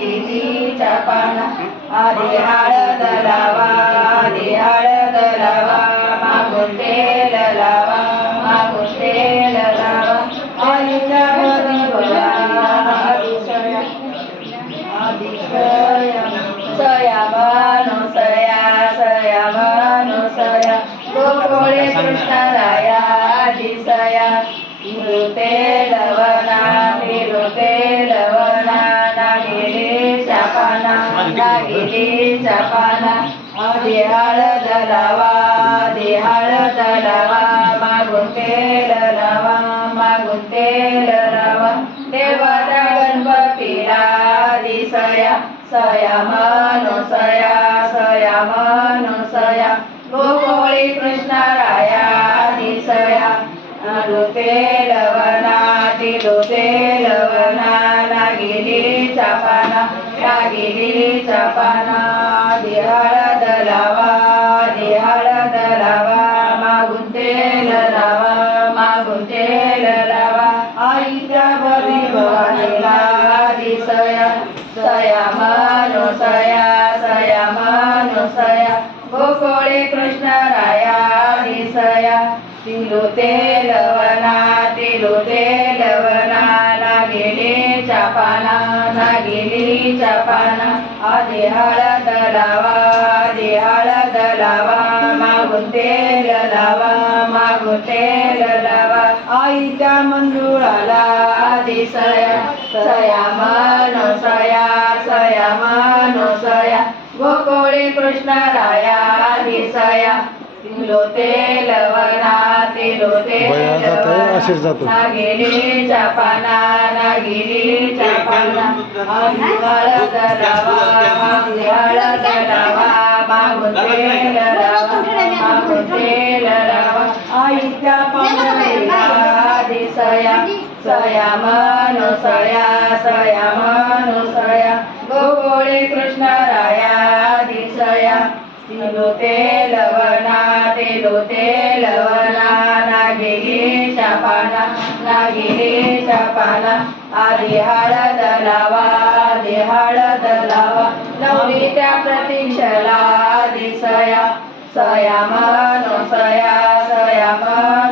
नागिनीच्या पाना आधी हळद लावा आधी हळद लावा मागून तेल लावा मागून तेल लावा आईच्या घरी बघा आदिशया आदिशया सया म्हणू सया सया म्हणू सया गोकुळे कृष्णराया आदिशया तिरुते लवना नागिनीच्या पाना नागिनीच्या पाना आधी हळद लावा आधी हळद लावा मागून तेल लावा मागून तेल लावा देवाच्या गणपतीला आधी सया सया म्हणू सया सया म्हणू सया गोकुळी कृष्णराया आधी सया तिरुते लवना नागिनीच्या पाना नागिनीच्या पाना आधी हळद लावा आधी हळद लावा मागून तेल लावा मागून तेल लावा आईच्या घरी भवानीला आधी सया सया म्हणू सया सया म्हणू सया गोकुळे कृष्णराया आधी सया तिरुते लवना नागिनीच्या पाना नागिनीच्या पाना आधी हळद लावा आधी हळद लावा मागून तेल लावा मागून तेल लावा आईच्या मंजुळाला आधी सया सया म्हणू सया सया म्हणू सया गोकुळे कृष्णराया आधी सया तिरुते लवना नागिनीच्या पाना नागिनीच्या पाना आधी हळद लावा आधी हळद लावा मागून तेल लावा मागून तेल लावा आईच्या पांढरीला आधी सया सया म्हणू सया सया म्हणू सया गोकुळे कृष्णराया आधी सया तिरुते लवना नागिनीच्या पाना नागिनीच्या पाना आधी हळद लावा आधी हळद लावा नवरीच्या प्रतीक्षेला आधी सया सया म्हणू सया सया म्हणू